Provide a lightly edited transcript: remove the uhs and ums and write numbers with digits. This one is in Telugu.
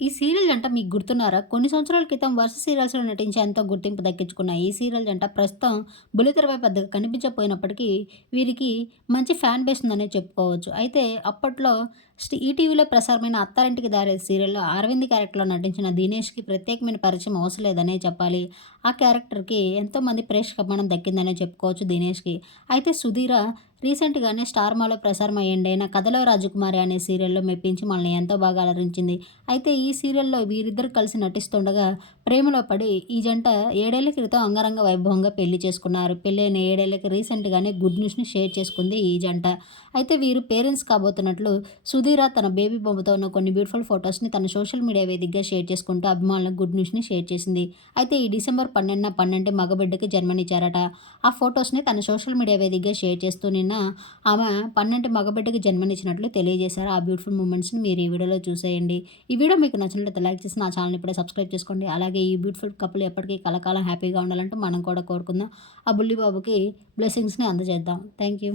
ఈ సీరియల్ జంట మీకు గుర్తున్నారా? కొన్ని సంవత్సరాల క్రితం వరుస సీరియల్స్‌లో నటించి ఎంతో గుర్తింపు దక్కించుకున్న ఈ సీరియల్ జంట ప్రస్తుతం బుల్లితెరపై పెద్దగా కనిపించకపోయినప్పటికీ వీరికి మంచి ఫ్యాన్ బేస్ ఉందనే చెప్పుకోవచ్చు. అయితే అప్పట్లో ఈటీవీలో ప్రసారమైన 'అత్తారింటికి దారేది' సీరియల్‌లో అరవింద్ క్యారెక్టర్‌లో నటించిన దినేష్‌కి ప్రత్యేకమైన పరిచయం అవసరం లేదనే చెప్పాలి. ఆ క్యారెక్టర్‌కి ఎంతోమంది ప్రేక్షక అభిమానం దక్కిందనే చెప్పుకోవచ్చు దినేష్‌కి. అయితే సుధీర రీసెంట్‌గానే స్టార్మాలో ప్రసారం అయ్యిండైన 'కథలో రాజకుమారి' అనే సీరియల్‌లో మెప్పించి మనల్ని ఎంతో బాగా అలరించింది. అయితే ఈ సీరియల్‌లో వీరిద్దరూ కలిసి నటిస్తుండగా ప్రేమలో పడి ఈ జంట 7 ఏళ్ల క్రితం అంగరంగ వైభవంగా పెళ్లి చేసుకున్నారు. పెళ్లైన 7 ఏళ్లకి రీసెంట్‌గానే గుడ్ న్యూస్‌ని షేర్ చేసుకుంది ఈ జంట. అయితే వీరు పేరెంట్స్ కాబోతున్నట్లు సుధీర తన బేబీ బొమ్మతో ఉన్న కొన్ని బ్యూటిఫుల్ ఫోటోస్‌ని తన సోషల్ మీడియా వేదికగా షేర్ చేసుకుంటూ అభిమానులకు గుడ్ న్యూస్‌ని షేర్ చేసింది. అయితే ఈ డిసెంబర్ 12న పన్నంటి మగబిడ్డకి జన్మనిచ్చారట. ఆ ఫోటోస్‌ని తన సోషల్ మీడియా వేదికగా షేర్ చేస్తూ నిన్న ఆమె పన్నంటి మగబిడ్డకి జన్మనిచ్చినట్లు తెలియజేశారు. ఆ బ్యూటిఫుల్ మూమెంట్స్‌ని మీరు ఈ వీడియోలో చూసేయండి. ఈ వీడియో మీకు నచ్చినట్లయితే లైక్ చేసి నా ఛానల్‌ని ఇప్పుడే సబ్స్క్రైబ్ చేసుకోండి. అలాగే ఈ బ్యూటిఫుల్ కపుల్ ఎప్పటికీ కలకాలం హ్యాపీగా ఉండాలంటే మనం కూడా కోరుకుందాం. ఆ బుల్లి బాబుకి బ్లెస్సింగ్స్‌ని అందజేద్దాం. Thank you.